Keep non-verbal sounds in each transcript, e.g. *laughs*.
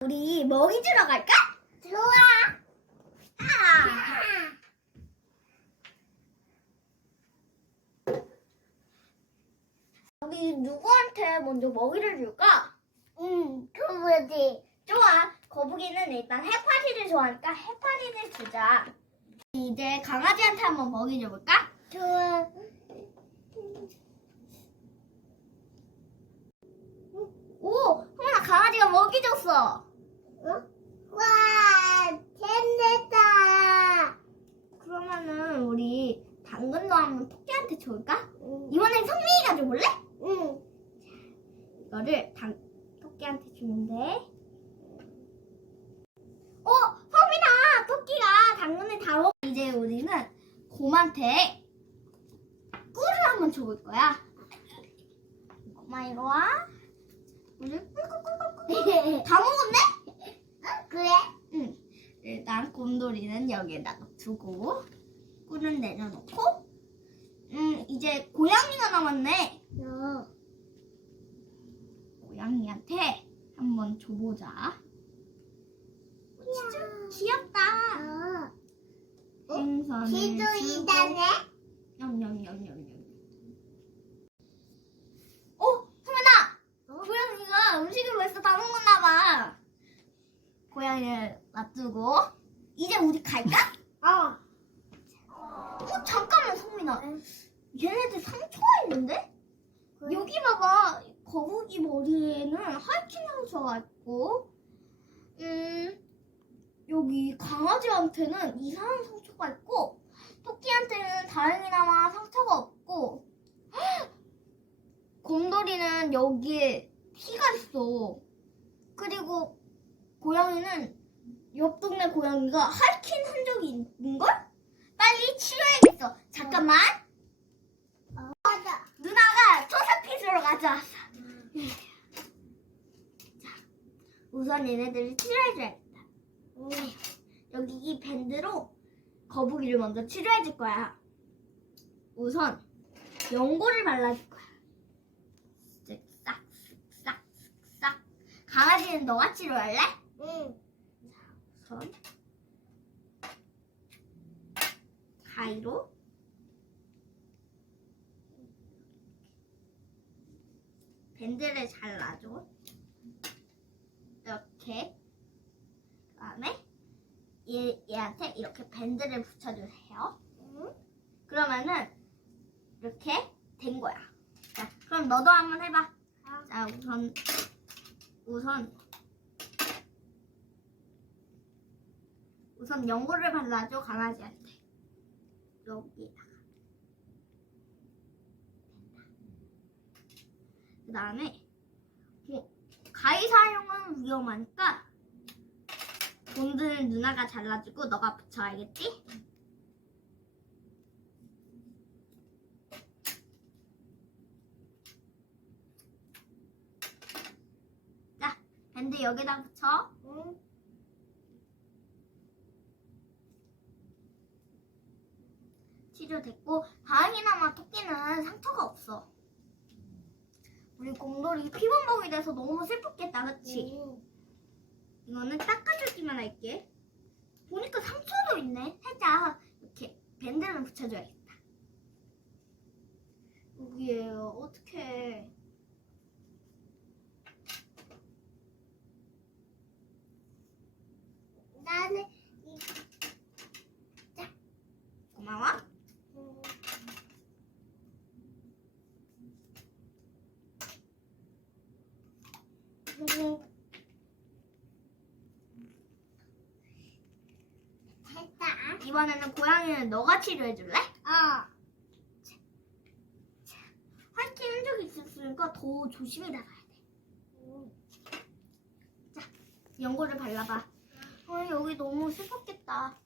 우리 먹이 주러 갈까? 좋아. 아. 우리 누구한테 먼저 먹이를 줄까? 응, 그거지. 좋아. 거북이는 일단 해파리를 좋아하니까 해파리를 주자. 이제 강아지한테 한번 먹이 줘볼까? 좋아. 오, 홍아 강아지가 먹이 줬어. 와, 재밌다. 그러면은 우리 당근도 한번 토끼한테 줄까? 응, 이번엔 성민이가 줘볼래? 응. 이거를 당, 토끼한테 주는데. 어, 성민아, 토끼가 당근을 다 먹. 이제 우리는 곰한테 꿀을 한번 줘볼 거야. 곰아 이리 와. 꿀을 꿀꿀꿀꿀꿀. *laughs* 다 먹었네? 그래? 응. 일단 곰돌이는 여기에다가 두고 꿀은 내려놓고. 음, 이제 고양이가 남았네. 너. 고양이한테 한번 줘보자. 진짜 귀엽다. 어. 생선을 지도이다네. 냠냠냠냠냠. 어, 소민아. 어? 고양이가 음식을 벌써 다 먹었나 봐. 고양이를 놔두고 이제 우리 갈까? 어. 어, 잠깐만, 소민아. 응. 얘네들 상처가 있는데? 여기 봐봐. 거북이 머리에는 하이킹 상처가 있고, 음, 여기 강아지한테는 이상한 상처가 있고, 토끼한테는 다행히나마 상처가 없고, 헉! *gasps* 곰돌이는 여기에 피가 있어. 그리고 고양이는 옆 동네 고양이가 하이킹 한 적이 있는걸? 빨리 치료해야겠어. 잠깐만. 맞아. 누나가 토사핏으로 가져왔어. 자, 우선 얘네들을 치료해줘야겠다. 응. 여기 이 밴드로 거북이를 먼저 치료해줄 거야. 우선 연고를 발라줄 거야. 쓱싹. 강아지는 너가 치료할래? 응. 우선 가위로 밴드를 잘라줘. 이렇게. 그 다음에 얘 얘한테 이렇게 밴드를 붙여주세요. 응. 그러면은 이렇게 된 거야. 자, 그럼 너도 한번 해봐. 아. 자, 우선 우선 우선 연고를 발라줘 강아지한테 여기다가 그 다음에 뭐, 가위 사용은 위험하니까 본드는 누나가 잘라주고 너가 붙여 알겠지? 자, 밴드 여기다 붙여. 응. 치료됐고 다행히나마 토끼는 상처가 없어. 우리 곰돌이 피범벅이 돼서 너무 슬펐겠다, 그치? 응. 이거는 닦아주기만 할게. 보니까 상처도 있네. 살짝 이렇게 밴드를 붙여줘야겠다. 여기에요. 어떡해. 나는 이. 고마워. 응. 응. 됐다. 이번에는 고양이는 너가 치료해줄래? 어. 화이팅 흔적이 있었으니까 더 조심히 나가야 돼. 응. 연고를 발라봐. 어, 여기 너무 슬펐겠다.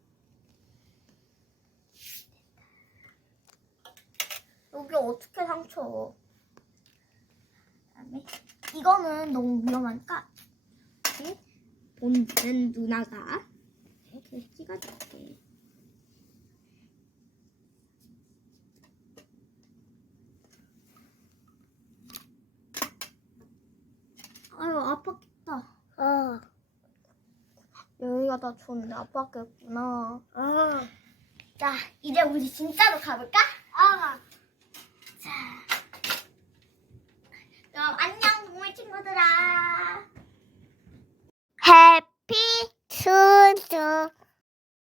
여기 어떻게 상처? 그다음에 이거는 너무 위험하니까 이렇게 본는 누나가 이렇게 찍어줄게. 아유 아팠겠다. 어. 다리가 다 좋은데 아팠겠구나. 아. 자, 이제 우리 진짜로 가볼까? 아.